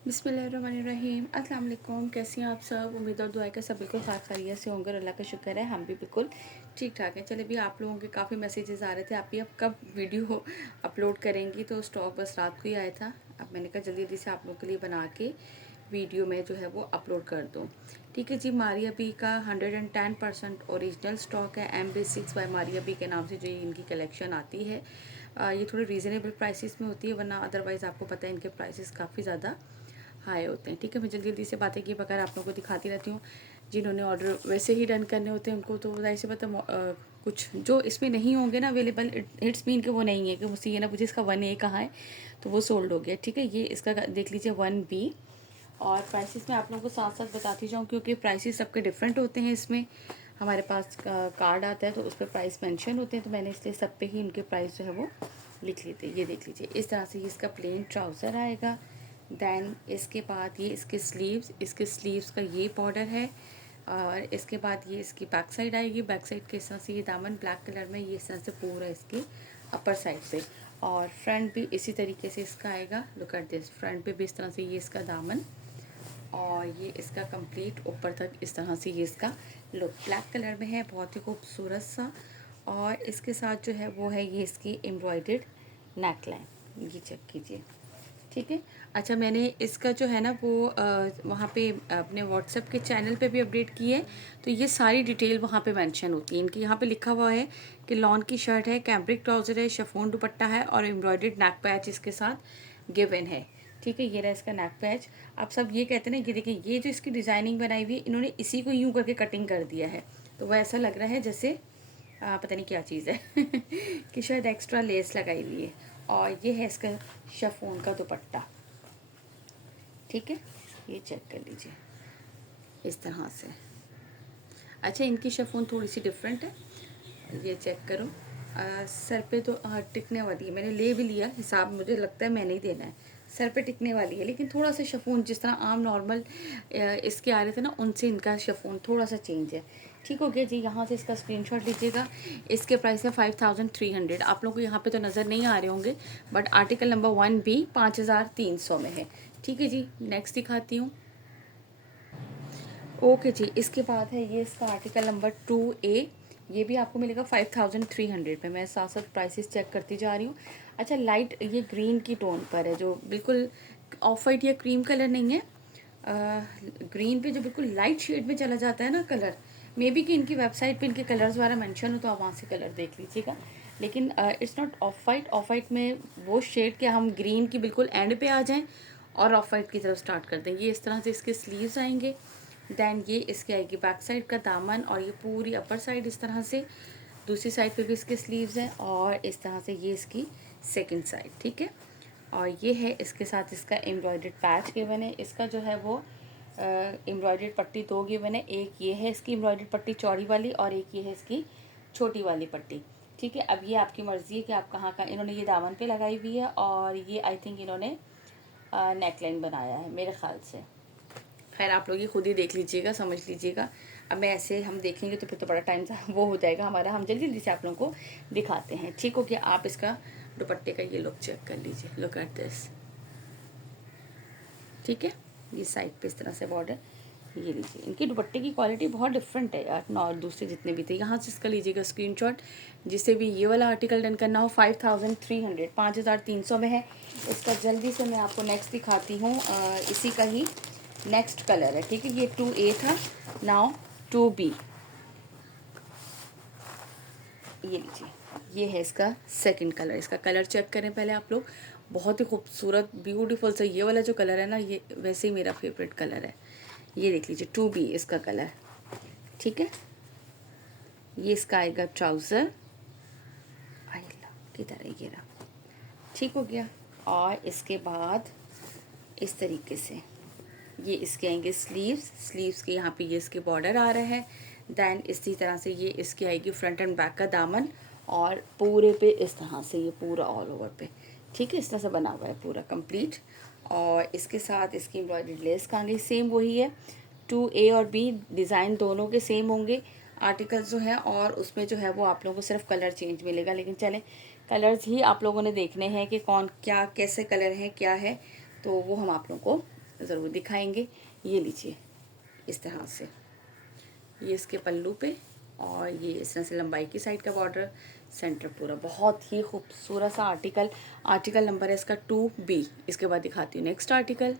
बिस्मिल्लाहिर्रहमानिर्रहीम। अस्सलाम वालेकुम। कैसी हैं आप सब? उम्मीद और दुआ है कि सब बिल्कुल खैरियत से होंगे और अल्लाह का शुक्र है हम भी बिल्कुल ठीक ठाक हैं। चलिए, भी आप लोगों के काफ़ी मैसेजेस आ रहे थे, आप भी अब कब वीडियो अपलोड करेंगी, तो स्टॉक बस रात को ही आया था। अब मैंने कहा जल्दी जल्दी से आप लोगों के लिए बना के वीडियो में जो है वो अपलोड कर दूँ। ठीक है जी। मारिया बी का 110% ओरिजिनल स्टॉक है। MB6 बाय मारिया बी के नाम से जो इनकी कलेक्शन आती है। ये थोड़े रीज़नेबल प्राइसेस में होती है, वरना अदरवाइज़ आपको पता है इनके प्राइसेस काफ़ी ज़्यादा हाई होते हैं। ठीक है, मैं जल्दी जल्दी से बातें किए बगैर आप लोगों को दिखाती रहती हूँ। जिन्होंने ऑर्डर वैसे ही डन करने होते हैं उनको तो जाहिर सी बात है, कुछ जो इसमें नहीं होंगे ना अवेलेबल, इट्स मीन कि वो नहीं है कि मुझसे ये ना पूछे इसका 1A कहाँ है, तो वो सोल्ड हो गया। ठीक है, ये इसका देख लीजिए 1B। और प्राइसेस मैं आप लोगों को साथ साथ बताती जाऊँ, क्योंकि प्राइसेस सबके डिफरेंट होते हैं। इसमें हमारे पास कार्ड आता है तो उस पर प्राइस मेंशन होते हैं, तो मैंने इसलिए सब पे ही इनके प्राइस जो है वो लिख लिए थे। ये देख लीजिए, इस तरह से ये इसका प्लेन ट्राउज़र आएगा। दैन इसके बाद ये इसके स्लीव्स का ये बॉर्डर है। और इसके बाद ये इसकी बैक साइड आएगी। बैक साइड के इस तरह से ये दामन ब्लैक कलर में, ये इस तरह से पूरा इसके अपर साइड पे। और फ्रंट भी इसी तरीके से इसका आएगा। लुक एट दिस, फ्रंट पे भी इस तरह से ये इसका दामन, और ये इसका कंप्लीट ऊपर तक इस तरह से ये इसका लुक ब्लैक कलर में है, बहुत ही खूबसूरत सा। और इसके साथ जो है वो है ये इसकी एम्ब्रॉयडर्ड नेक लाइन, ये चेक कीजिए। ठीक है। अच्छा, मैंने इसका जो है ना वो वहाँ पे अपने व्हाट्सएप के चैनल पे भी अपडेट की है, तो ये सारी डिटेल वहाँ पे मेंशन होती है इनकी। यहाँ पे लिखा हुआ है कि लॉन की शर्ट है, कैम्ब्रिक ट्राउज़र है, शिफॉन दुपट्टा है और एम्ब्रॉयडर्ड नेक पैच इसके साथ गिवन है। ठीक है, ये रहा इसका नेक पैच। आप सब ये कहते हैं ना कि देखिए ये जो इसकी डिज़ाइनिंग बनाई हुई है, इन्होंने इसी को यूँ करके कटिंग कर दिया है, तो वह ऐसा लग रहा है जैसे पता नहीं क्या चीज़ है कि शायद एक्स्ट्रा लेस लगाई हुई है। और ये है इसका शिफॉन का दुपट्टा। ठीक है, ये चेक कर लीजिए इस तरह से। अच्छा, इनकी शिफॉन थोड़ी सी डिफरेंट है, ये चेक करो। सर पे तो टिकने वाली है, मैंने ले भी लिया हिसाब, मुझे लगता है मैंने ही देना है। सर पे टिकने वाली है, लेकिन थोड़ा सा शिफॉन जिस तरह आम नॉर्मल इसके आ रहे थे ना, उनसे इनका शिफॉन थोड़ा सा चेंज है। ठीक हो गया जी। यहाँ से इसका स्क्रीनशॉट लीजिएगा। इसके प्राइस है 5300। आप लोगों को यहाँ पे तो नज़र नहीं आ रहे होंगे, बट आर्टिकल नंबर 1B 5300 में है। ठीक है जी, नेक्स्ट दिखाती हूँ। ओके जी, इसके बाद है ये इसका आर्टिकल नंबर 2A। ये भी आपको मिलेगा 5300 में। मैं साथ साथ प्राइसेस चेक करती जा रही हूँ। अच्छा, लाइट ये ग्रीन की टोन पर है, जो बिल्कुल ऑफ वाइट या क्रीम कलर नहीं है। ग्रीन पे जो बिल्कुल लाइट शेड में चला जाता है ना कलर, मे बी कि इनकी वेबसाइट पे इनके कलर्स वगैरह मेंशन हो, तो आप वहाँ से कलर देख लीजिएगा। लेकिन it's not of white. Of white में वो शेड के हम ग्रीन की बिल्कुल एंड पे आ जाएं और ऑफ वाइट की तरफ स्टार्ट कर दें। ये इस तरह से इसके स्लीव्स आएंगे। दैन ये इसके आएगी बैक साइड का दामन, और ये पूरी अपर साइड इस तरह से। दूसरी साइड पे भी इसके स्लीव्स हैं, और इस तरह से ये इसकी सेकंड साइड। ठीक है, और ये है इसके साथ इसका एम्ब्रॉयडर्ड पैच गिवन है। इसका जो है वो एम्ब्रॉयडर्ड पट्टी दो गिवन है। एक ये है इसकी एम्ब्रॉयडर्ड पट्टी चौड़ी वाली, और एक ये है इसकी छोटी वाली पट्टी। ठीक है, अब ये आपकी मर्ज़ी है कि आप कहाँ का। इन्होंने ये दामन पे लगाई हुई है, और ये आई थिंक इन्होंने नेकलाइन बनाया है मेरे ख्याल से। खैर, आप लोग ये खुद ही देख लीजिएगा, समझ लीजिएगा। अब मैं ऐसे हम देखेंगे तो फिर तो बड़ा टाइम वो हो जाएगा हमारा। हम जल्दी जल्दी से आप लोगों को दिखाते हैं। ठीक हो गया। आप इसका दुपट्टे का ये लुक चेक कर लीजिए। Look at this. ठीक है, ये साइड पे इस तरह से बॉर्डर, ये लीजिए। इनकी दुपट्टे की क्वालिटी बहुत डिफरेंट है यार, और दूसरे जितने भी थे। यहाँ से इसका लीजिएगा स्क्रीनशॉट। जिससे भी ये वाला आर्टिकल डन करना हो, 5300 5300 में है। इसका जल्दी से मैं आपको नेक्स्ट दिखाती हूँ। इसी का ही नेक्स्ट कलर है। ठीक है, ये 2A था, नाउ 2B। ये लीजिए, ये है इसका सेकंड कलर। इसका कलर चेक करें पहले आप लोग। बहुत ही खूबसूरत ब्यूटीफुल सा ये वाला जो कलर है ना, ये वैसे ही मेरा फेवरेट कलर है। ये देख लीजिए 2B इसका कलर। ठीक है, ये इसका आएगा ट्राउज़र। किधर है, ये रहा। ठीक हो गया। और इसके बाद इस तरीके से ये इसके आएंगे स्लीव्स के यहाँ पे ये इसके बॉर्डर आ रहा है। दैन इसी तरह से ये इसकी आएगी फ्रंट एंड बैक का दामन, और पूरे पे इस तरह से ये पूरा ऑल ओवर पे। ठीक है, इस तरह से बना हुआ है पूरा कंप्लीट। और इसके साथ इसकी एम्ब्रॉयडर्ड लेस का आगे सेम वही है। 2A और B डिज़ाइन दोनों के सेम होंगे आर्टिकल्स जो है, और उसमें जो है वो आप लोगों को सिर्फ कलर चेंज मिलेगा। लेकिन चलें, कलर्स ही आप लोगों ने देखने हैं कि कौन क्या कैसे कलर हैं क्या है, तो वो हम आप लोगों को ज़रूर दिखाएंगे। ये लीजिए इस तरह से, ये इसके पल्लू पे, और ये इस तरह से लंबाई की साइड का बॉर्डर, सेंटर पूरा। बहुत ही खूबसूरत सा आर्टिकल। आर्टिकल नंबर है इसका 2B। इसके बाद दिखाती हूँ नेक्स्ट आर्टिकल।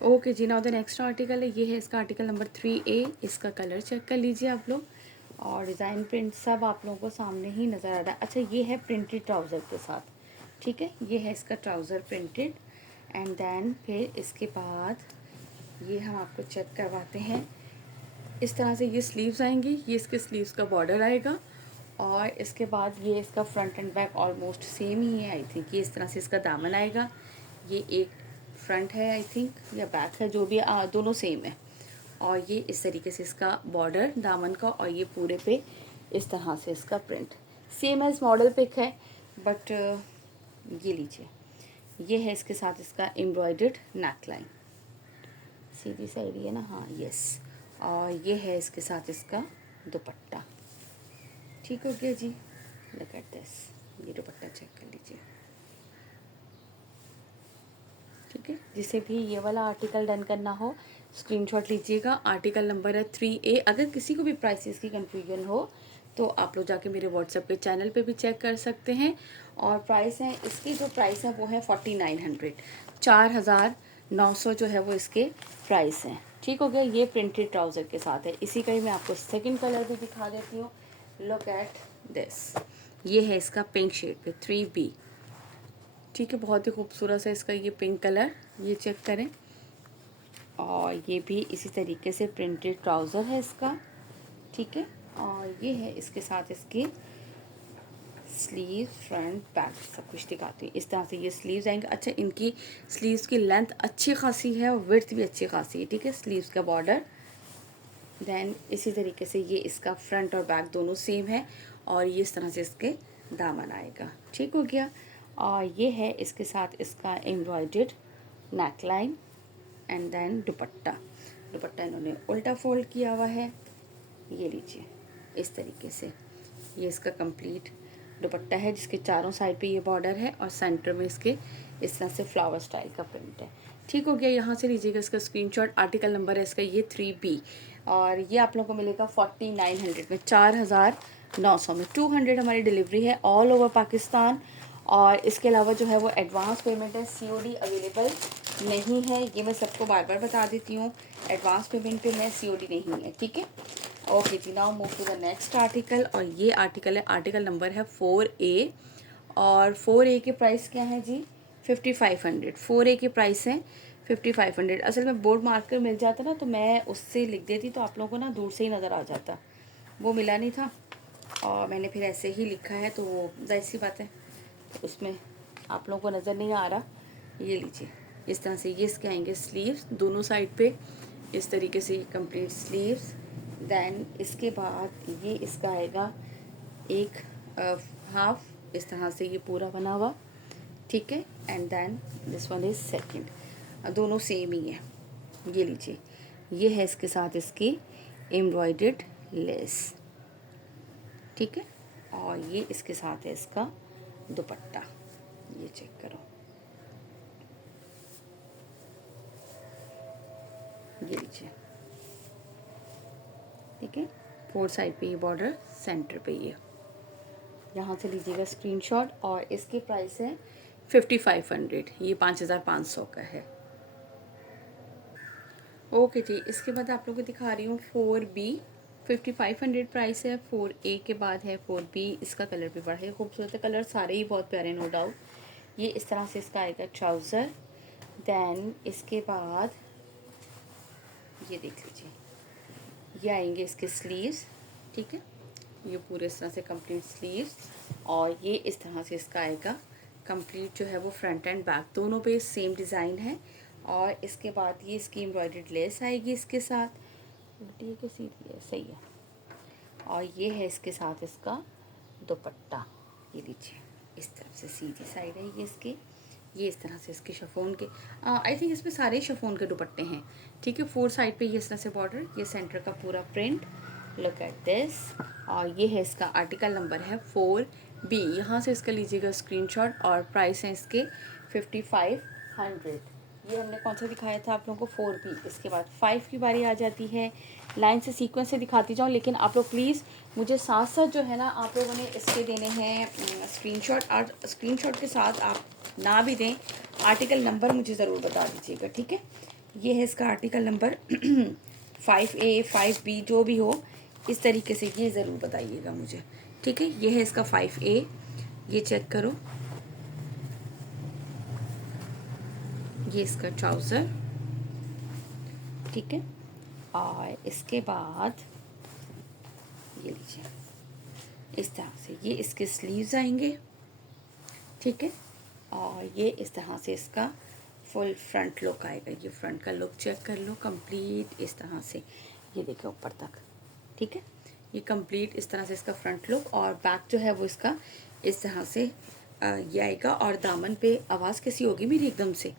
ओके जी, नाउ द नेक्स्ट आर्टिकल है, ये है इसका आर्टिकल नंबर 3A। इसका कलर चेक कर लीजिए आप लोग, और डिज़ाइन प्रिंट सब आप लोगों को सामने ही नज़र आ रहा है। अच्छा, ये है प्रिंटेड ट्राउज़र के साथ, ठीक है, ये है इसका ट्राउज़र प्रिंटेड। एंड देन फिर इसके बाद ये हम आपको चेक करवाते हैं। इस तरह से ये स्लीव्स आएंगी, ये इसके स्लीव्स का बॉर्डर आएगा, और इसके बाद ये इसका front end back almost same ही है। आई थिंक ये इस तरह से इसका दामन आएगा। ये एक फ्रंट है आई थिंक, या बैक है, जो भी दोनों सेम है। और ये इस तरीके से इसका बॉर्डर दामन का, और ये पूरे पे इस तरह से इसका print same as model pic है। बट ये लीजिए, ये है इसके साथ इसका एम्ब्रॉयडर्ड नेक लाइन, सीधी साइड है ना, हाँ यस। और ये है इसके साथ इसका दुपट्टा। ठीक हो गया जी, लुक एट दिस, ये दुपट्टा चेक कर लीजिए। ठीक है, जिसे भी ये वाला आर्टिकल डन करना हो स्क्रीनशॉट लीजिएगा। आर्टिकल नंबर है 3A। अगर किसी को भी प्राइसेस की कंफ्यूजन हो तो आप लोग जाके मेरे व्हाट्सएप के चैनल पे भी चेक कर सकते हैं। और प्राइस है इसकी, जो प्राइस है वो है 4900, 4900 जो है वो इसके प्राइस हैं। ठीक हो गया, ये प्रिंटेड ट्राउज़र के साथ है। इसी का ही मैं आपको सेकंड कलर भी दिखा देती हूँ। लुक एट दिस, ये है इसका पिंक शेड पे 3B। ठीक है, बहुत ही खूबसूरत सा इसका ये पिंक कलर, ये चेक करें। और ये भी इसी तरीके से प्रिंटेड ट्राउज़र है इसका, ठीक है। और ये है इसके साथ इसकी स्लीव, फ्रंट बैक सब कुछ दिखाती है। इस तरह से ये स्लीव्स आएंगे। अच्छा, इनकी स्लीव्स की लेंथ अच्छी खासी है और विड्थ भी अच्छी खासी है, ठीक है। स्लीव्स का बॉर्डर, देन इसी तरीके से ये इसका फ्रंट और बैक दोनों सेम है, और ये इस तरह से इसके दामन आएगा। ठीक हो गया। और ये है इसके साथ इसका embroidered neck line, and then dupatta. Dupatta इन्होंने उल्टा फोल्ड किया हुआ है, ये लीजिए इस तरीके से। ये इसका कंप्लीट दुपट्टा है, जिसके चारों साइड पे ये बॉर्डर है, और सेंटर में इसके इस तरह से फ्लावर स्टाइल का प्रिंट है। ठीक हो गया, यहाँ से लीजिएगा इसका स्क्रीनशॉट। आर्टिकल नंबर है इसका ये 3B, और ये आप लोगों को मिलेगा 4900 में, 4900 में। 200 हमारी डिलीवरी है ऑल ओवर पाकिस्तान। और इसके अलावा जो है वो एडवांस पेमेंट है, COD अवेलेबल नहीं है, ये मैं सबको बार बार बता देती हूँ। एडवांस पेमेंट पे है, COD नहीं है, ठीक है। ओके जी, now move to the next article. और ये आर्टिकल है, आर्टिकल नंबर है 4A। और 4A के प्राइस क्या है जी? 5500। 4A के प्राइस हैं 5500। असल में बोर्ड मार्कर मिल जाता ना तो मैं उससे लिख देती, तो आप लोगों को ना दूर से ही नज़र आ जाता। वो मिला नहीं था और मैंने फिर ऐसे ही लिखा है, तो वो जाहिर सी बात है तो उसमें आप लोगों को नज़र नहीं आ रहा। ये लीजिए इस तरह से ये इसके आएंगे स्लीव्स दोनों साइड पे, इस तरीके से कंप्लीट स्लीव्स। देन इसके बाद ये इसका आएगा एक हाफ, इस तरह से ये पूरा बना हुआ, ठीक है। And then this one is second, दोनों सेम ही है। ये लीजिए, ये है इसके साथ इसकी एम्ब्रॉयडर्ड लेस, ठीक है। और ये इसके साथ है इसका दुपट्टा, ये चेक करो, ये लीजिए, ठीक है। 4 साइड पे ये बॉर्डर, सेंटर पे ये, यहाँ से लीजिएगा स्क्रीनशॉट। और इसकी प्राइस है 5500, ये 5500 का है। ओके जी, इसके बाद आप लोगों को दिखा रही हूँ 4B। 5500 प्राइस है। 4A के बाद है 4B। इसका कलर भी बड़ा है खूबसूरत है, कलर सारे ही बहुत प्यारे नो डाउट। ये इस तरह से इसका आएगा ट्राउज़र। देन इसके बाद ये देख लीजिए, ये आएंगे इसके स्लीव्स, ठीक है। ये पूरे इस तरह से कंप्लीट स्लीव्स, और ये इस तरह से इसका आएगा कंप्लीट जो है वो फ्रंट एंड बैक दोनों पे सेम डिज़ाइन है। और इसके बाद ये इसकी एम्ब्रॉयडर्ड लेस आएगी इसके साथ, उल्टी है कि सीधी है, सही है। और ये है इसके साथ इसका दुपट्टा, ये लीजिए इस तरफ से सीधी साइड है ये इसकी, ये इस तरह से इसके शिफॉन के, आई थिंक इसमें सारे शिफॉन के दुपट्टे हैं, ठीक है। 4 साइड पे ये इस तरह से बॉर्डर, ये सेंटर का पूरा प्रिंट, लुक एट दिस। और ये है इसका आर्टिकल नंबर है 4B। यहाँ से इसका लीजिएगा स्क्रीनशॉट। और प्राइस है इसके 5500। ये हमने कौन सा दिखाया था आप लोगों को 4B। इसके बाद 5 की बारी आ जाती है। लाइन से सीक्वेंस से दिखाती जाऊँ, लेकिन आप लोग प्लीज़ मुझे साथ साथ जो है ना आप लोगों ने इसके देने हैं स्क्रीनशॉट, और स्क्रीनशॉट के साथ आप ना भी दें, आर्टिकल नंबर मुझे ज़रूर बता दीजिएगा, ठीक है। ये है इसका आर्टिकल नंबर 5A 5B जो भी हो, इस तरीके से ये ज़रूर बताइएगा मुझे, ठीक है। ये है इसका 5A, ये चेक करो, ये इसका ट्राउज़र, ठीक है। और इसके बाद ये लीजिए, इस तरह से ये इसके स्लीव्स आएंगे, ठीक है। और ये इस तरह से इसका फुल फ्रंट लुक आएगा। ये फ्रंट का लुक चेक कर लो, कंप्लीट इस तरह से, ये देखो ऊपर तक, ठीक है। ये कंप्लीट इस तरह से इसका फ्रंट लुक, और बैक जो है वो इसका इस तरह से ये आएगा। और दामन पे आवाज़ कैसी होगी मेरी एकदम से,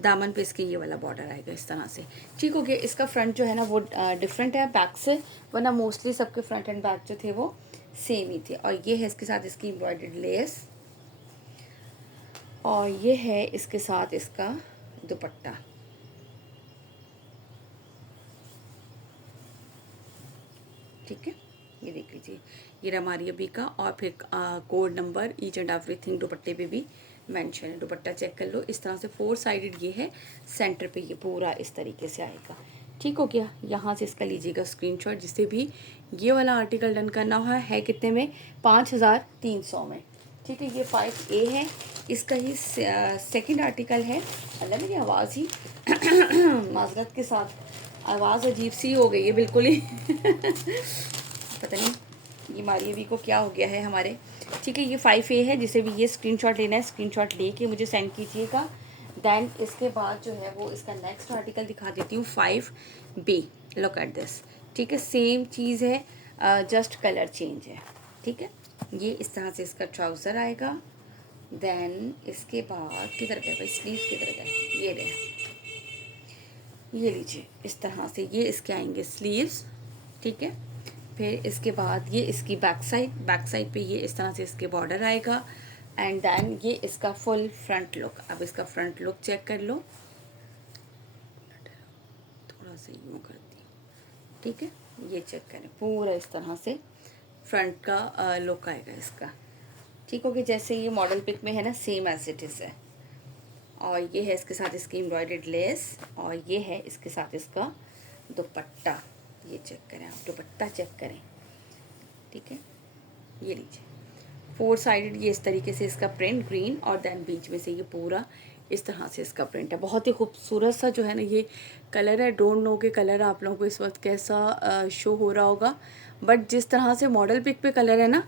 दामन पे इसके ये वाला बॉर्डर आएगा इस तरह से, ठीक हो गया। इसका फ्रंट जो है ना वो डिफरेंट है बैक से, वरना मोस्टली सबके फ्रंट एंड बैक जो थे वो सेम ही थे। और ये है इसके साथ इसकी एम्ब्रॉयडर्ड लेस, और ये है इसके साथ इसका दुपट्टा, ठीक है। ये देख लीजिए, ये रमारी अभी का, और फिर code number each and everything दुपट्टे पे भी मेंशन है। दुपट्टा चेक कर लो, इस तरह से 4 साइडेड ये है, सेंटर पे ये पूरा इस तरीके से आएगा, ठीक हो गया। यहाँ से इसका लीजिएगा स्क्रीनशॉट, जिससे भी ये वाला आर्टिकल डन करना है कितने में, 5300 में, ठीक है। ये 5A है, इसका ही सेकंड आर्टिकल है। अल्लाह मेरी आवाज़ ही माजरत के साथ आवाज़ अजीब सी हो गई है बिल्कुल ही पता नहीं ये मारियवी को क्या हो गया है हमारे, ठीक है। ये 5A है, जिसे भी ये स्क्रीनशॉट लेना है, स्क्रीनशॉट लेके मुझे सेंड कीजिएगा। देन इसके बाद जो है वो इसका नेक्स्ट आर्टिकल दिखा देती हूँ, 5B। लुक एट दिस, ठीक है, सेम चीज़ है, जस्ट कलर चेंज है, ठीक है। ये इस तरह से इसका ट्राउज़र आएगा। देन इसके बाद किधर गए भाई, स्लीव्स किधर गए, ये रहे, ये लीजिए इस तरह से ये इसके आएंगे स्लीव्स, ठीक है। फिर इसके बाद ये इसकी बैक साइड पे ये इस तरह से इसके बॉर्डर आएगा। एंड देन ये इसका फुल फ्रंट लुक। अब इसका फ्रंट लुक चेक कर लो, थोड़ा सा यूँ करती हूँ, ठीक है। ये चेक करें, पूरा इस तरह से फ्रंट का लुक आएगा इसका, ठीक हो गया। जैसे ये मॉडल पिक में है ना, सेम एज इट इज़ है। और ये है इसके साथ इसकी एम्ब्रॉयडर्ड लेस, और ये है इसके साथ इसका दुपट्टा। ये चेक करें आप, दुपट्टा चेक करें, ठीक है। ये लीजिए 4 साइडेड ये इस तरीके से इसका प्रिंट ग्रीन, और देन बीच में से ये पूरा इस तरह से इसका प्रिंट है। बहुत ही खूबसूरत सा जो है ना ये कलर है। डोंट नो के कलर आप लोगों को इस वक्त कैसा शो हो रहा होगा, बट जिस तरह से मॉडल पिक पे कलर है ना,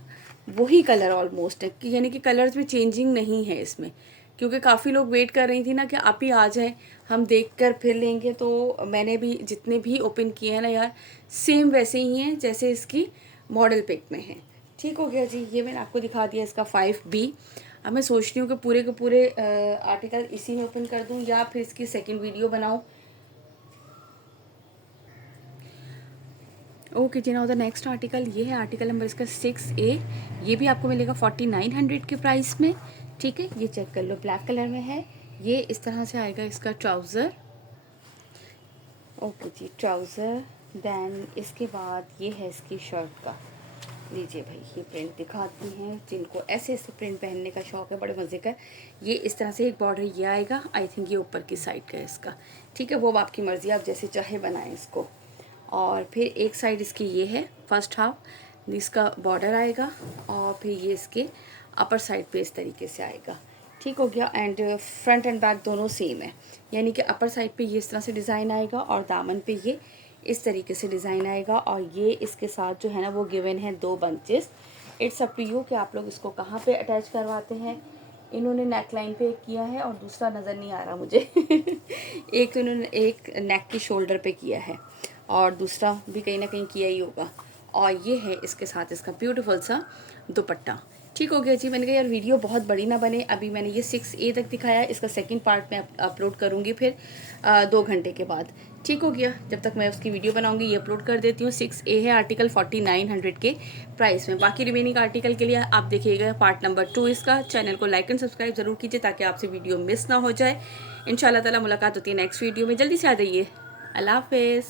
वही कलर ऑलमोस्ट है, यानी कि कलर्स में चेंजिंग नहीं है इसमें। क्योंकि काफ़ी लोग वेट कर रही थी ना कि आप ही आ जाएं, हम देख कर फिर लेंगे। तो मैंने भी जितने भी ओपन किए हैं ना यार, सेम वैसे ही हैं जैसे इसकी मॉडल पिक में है, ठीक हो गया जी। ये मैंने आपको दिखा दिया इसका 5B। अब मैं सोच रही हूँ कि पूरे के पूरे आर्टिकल इसी में ओपन कर दूँ, या फिर इसकी सेकंड वीडियो बनाऊँ। ओके जी, नाउ द नेक्स्ट आर्टिकल, ये है आर्टिकल नंबर इसका 6A। ये भी आपको मिलेगा 4900 के प्राइस में, ठीक है। ये चेक कर लो, ब्लैक कलर में है। ये इस तरह से आएगा इसका ट्राउज़र, ओके जी, ट्राउज़र। देन इसके बाद ये है इसकी शर्ट का, लीजिए भाई ये प्रिंट दिखाती हैं जिनको ऐसे ऐसे प्रिंट पहनने का शौक़ है, बड़े मज़े का। ये इस तरह से एक बॉर्डर ये आएगा, आई थिंक ये ऊपर की साइड का है इसका, ठीक है। वो अब आपकी मर्ज़ी, आप जैसे चाहे बनाएं इसको। और फिर एक साइड इसकी ये है, फर्स्ट हाफ इसका बॉर्डर आएगा, और फिर ये इसके अपर साइड पे इस तरीके से आएगा, ठीक हो गया। एंड फ्रंट एंड बैक दोनों सेम है, यानी कि अपर साइड पे ये इस तरह से डिज़ाइन आएगा, और दामन पे ये इस तरीके से डिज़ाइन आएगा। और ये इसके साथ जो है ना वो गिवन है 2 bunches. It's up to you कि आप लोग इसको कहाँ पे अटैच करवाते हैं। इन्होंने नेक लाइन पे किया है, और दूसरा नज़र नहीं आ रहा मुझे एक तो इन्होंने एक नेक की शोल्डर पे किया है, और दूसरा भी कहीं ना कहीं किया ही होगा। और ये है इसके साथ इसका ब्यूटीफुल सा दुपट्टा, ठीक हो गया जी। मैंने कहा यार वीडियो बहुत बड़ी ना बने, अभी मैंने ये 6A तक दिखाया, इसका सेकंड पार्ट मैं अपलोड करूँगी फिर 2 घंटे के बाद, ठीक हो गया। जब तक मैं उसकी वीडियो बनाऊंगी ये अपलोड कर देती हूँ। 6A है, आर्टिकल 4900 के प्राइस में। बाकी रिमेनिंग आर्टिकल के लिए आप देखिएगा पार्ट नंबर 2 इसका। चैनल को लाइक एंड सब्सक्राइब ज़रूर कीजिए ताकि आपसे वीडियो मिस ना हो जाए। इंशाल्लाह ताला मुलाकात होती है नेक्स्ट वीडियो में। जल्दी से आ जाइए। अल्लाह हाफिज़।